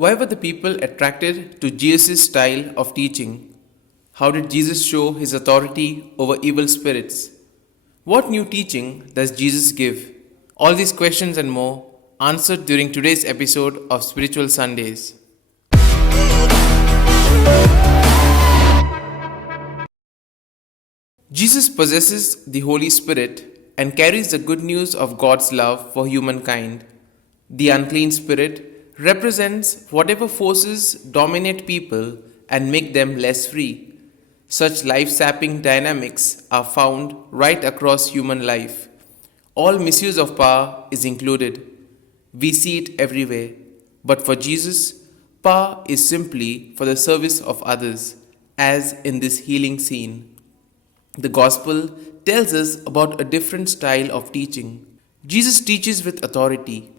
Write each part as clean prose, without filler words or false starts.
Why were the people attracted to Jesus' style of teaching? How did Jesus show his authority over evil spirits? What new teaching does Jesus give? All these questions and more answered during today's episode of Spiritual Sundays. Jesus possesses the Holy Spirit and carries the good news of God's love for humankind. The unclean spirit represents whatever forces dominate people and make them less free. Such life sapping dynamics are found right across human life. All misuse of power is included. We see it everywhere. But for Jesus, power is simply for the service of others, as in this healing scene. The Gospel tells us about a different style of teaching. Jesus teaches with authority,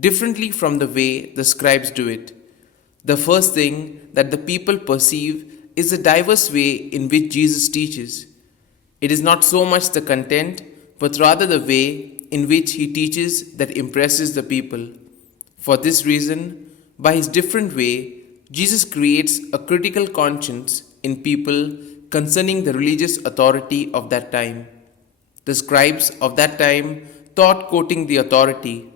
differently from the way the scribes do it. The first thing that the people perceive is the diverse way in which Jesus teaches. It is not so much the content, but rather the way in which he teaches that impresses the people. For this reason, by his different way, Jesus creates a critical conscience in people concerning the religious authority of that time. The scribes of that time thought quoting the authority.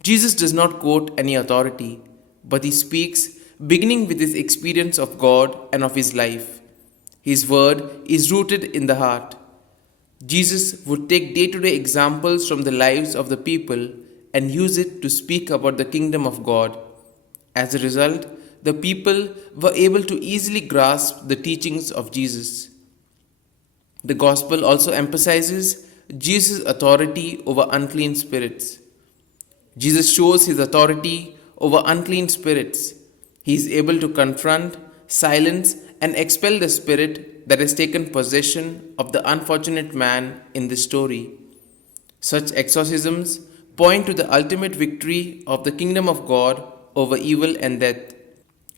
Jesus does not quote any authority, but he speaks beginning with his experience of God and of his life. His word is rooted in the heart. Jesus would take day-to-day examples from the lives of the people and use it to speak about the kingdom of God. As a result, the people were able to easily grasp the teachings of Jesus. The Gospel also emphasizes Jesus' authority over unclean spirits. Jesus shows his authority over unclean spirits. He is able to confront, silence, and expel the spirit that has taken possession of the unfortunate man in this story. Such exorcisms point to the ultimate victory of the kingdom of God over evil and death.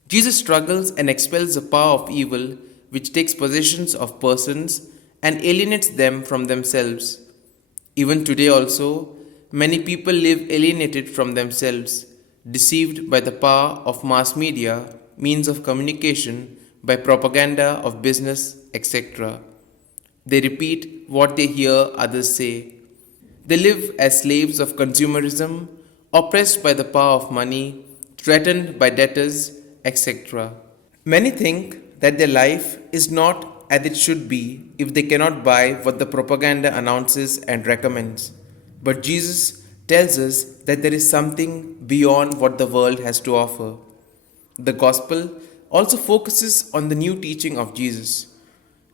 Jesus struggles and expels the power of evil which takes possession of persons and alienates them from themselves. Even today also, many people live alienated from themselves, deceived by the power of mass media, means of communication, by propaganda of business, etc. They repeat what they hear others say. They live as slaves of consumerism, oppressed by the power of money, threatened by debtors, etc. Many think that their life is not as it should be if they cannot buy what the propaganda announces and recommends. But Jesus tells us that there is something beyond what the world has to offer. The Gospel also focuses on the new teaching of Jesus.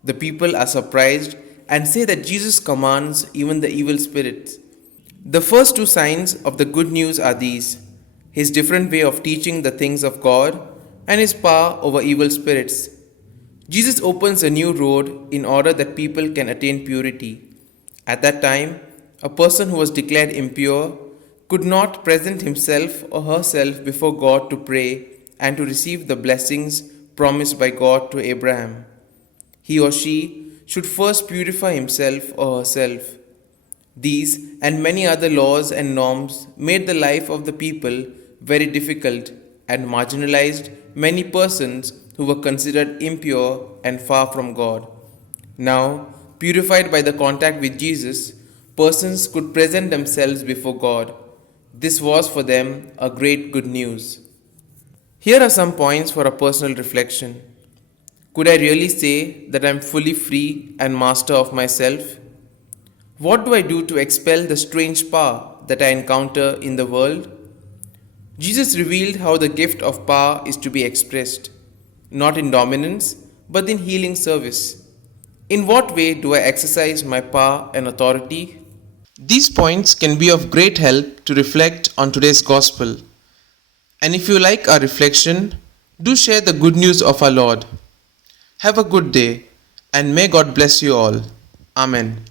The people are surprised and say that Jesus commands even the evil spirits. The first two signs of the good news are these: his different way of teaching the things of God and his power over evil spirits. Jesus opens a new road in order that people can attain purity. At that time, a person who was declared impure could not present himself or herself before God to pray and to receive the blessings promised by God to Abraham. He or she should first purify himself or herself. These and many other laws and norms made the life of the people very difficult and marginalized many persons who were considered impure and far from God. Now, purified by the contact with Jesus, persons could present themselves before God. This was for them a great good news. Here are some points for a personal reflection. Could I really say that I am fully free and master of myself? What do I do to expel the strange power that I encounter in the world? Jesus revealed how the gift of power is to be expressed, not in dominance, but in healing service. In what way do I exercise my power and authority? These points can be of great help to reflect on today's Gospel. And if you like our reflection, do share the good news of our Lord. Have a good day, and may God bless you all. Amen.